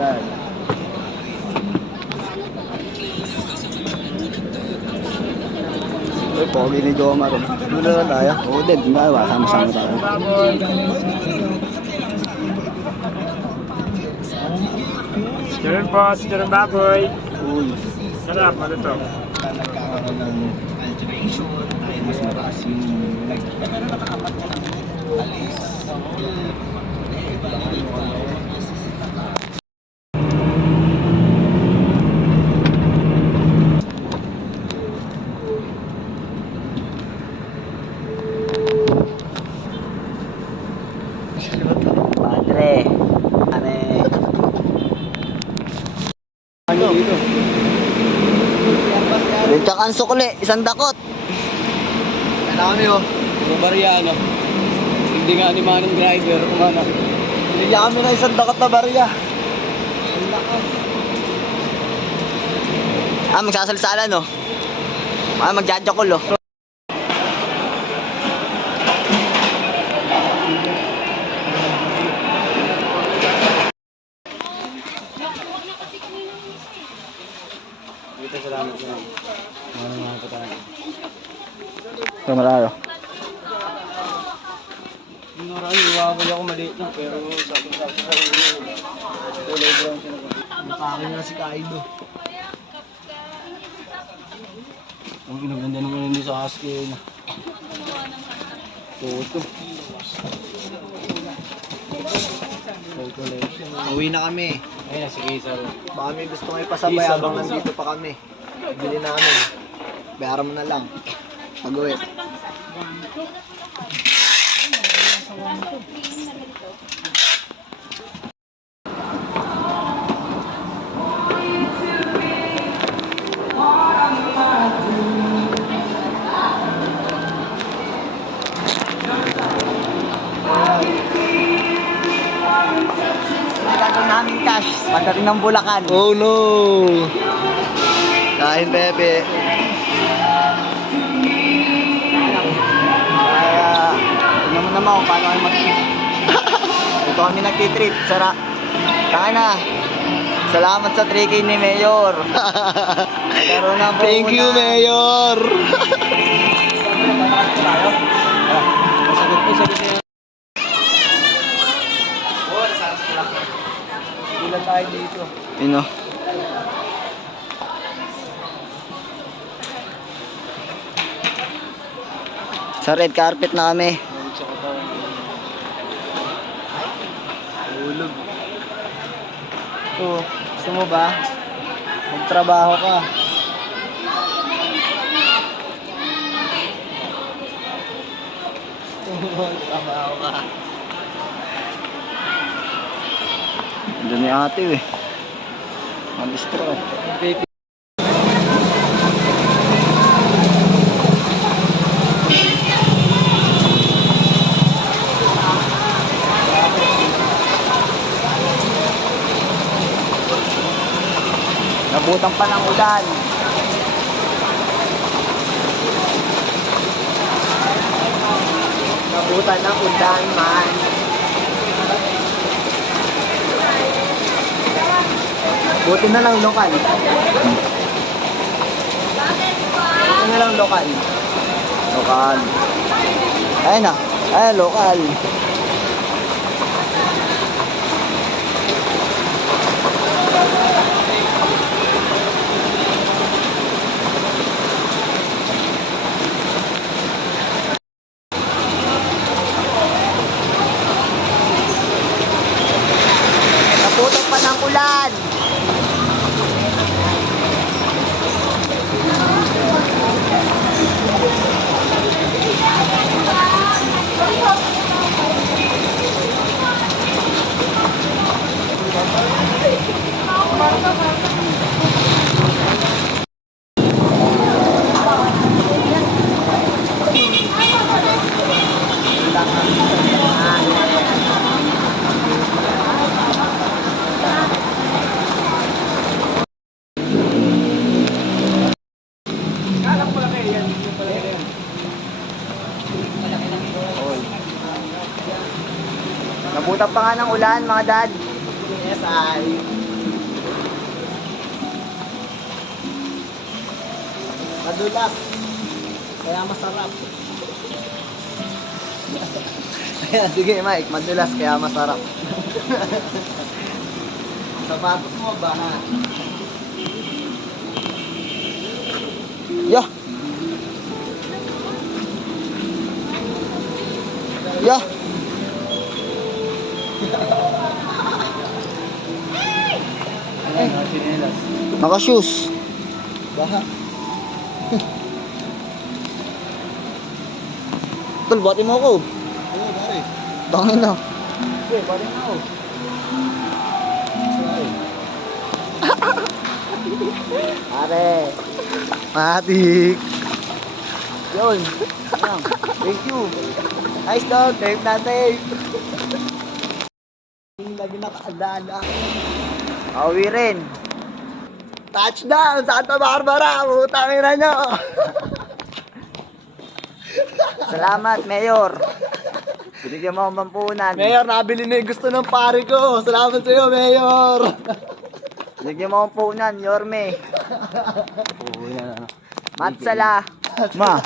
agad. Ay, pogi ni Joma rin. Muna na tayo. Oo, oh, din. Diba? Sama-sama tayo. Ganun po, si Jerome Baboy. Uy. Sarap, ano to? Mas mataas yung... Pero nakaapat ka Rita kan sukli, isang dakot. Kailangan nyo, yung barya, ano? Hindi nga ni Manong driver, kumana. Hindi kami na isang dakot na barya. Ah, magsasalsala no? Ah, magjajakol oh. Dito salamat sa Yung nakaraan, iwawal ako maliit lang, pero sakto-sakto sa iyo. Kulay brown siya na. Na si Kaido. Ang inaganda naman hindi sa husky. Toto. Uwi na kami. Ayun, sige, sir. Baka may gusto kayo pasabay habang nandito pa kami. Bili namin. Bayaran mo na lang. Pag-uwi. Gagawin namin cash. Pagdating ng Bulacan. Oh no! Kain, Pepe. Tingnan mo naman kung paano kami mag-trip. Ito kami nagtitrip. Sara. Kain na. Salamat sa 3K ni Mayor. Nagkaroon ng Thank you. Mayor! Sagot ko, sagot niya. Tayo dito? Ino. Sa red carpet na kami. Ito, gusto mo ba? Magtrabaho ka. Magtrabaho ka. Doon ni ate eh. Malistro Nabutang pa ng ulan. Nabutan ng ulan man. Buti na lang lokal. Buti na lang lokal. Lokal. Ayun na. Ayun, lokal. Naputok pa ng ulan. Nabutan pa nga ng ulan, mga dad. Yes, ay. Madulas. kaya masarap. Ayan, sige Mike, madulas kaya masarap. Sapatos mo ba ha? Yah! Yah! Ay, mga chinelas. Naka-shoes. Baha. Tol, bati mo ako. Oo, pare. Tangin na. Pre, pare na ako. Pare. Matik. Yun. Thank you. Nice dog. Tape na tape. Lagi nakaadala. Pauwi rin. Touchdown! Santa Barbara! Putangin na nyo! Salamat, Mayor. Binigyan mo akong pampunan. Mayor, nabili na yung gusto ng pare ko. Salamat sa iyo, Mayor. Binigyan mo akong punan, Yorme. Matsala. Ma.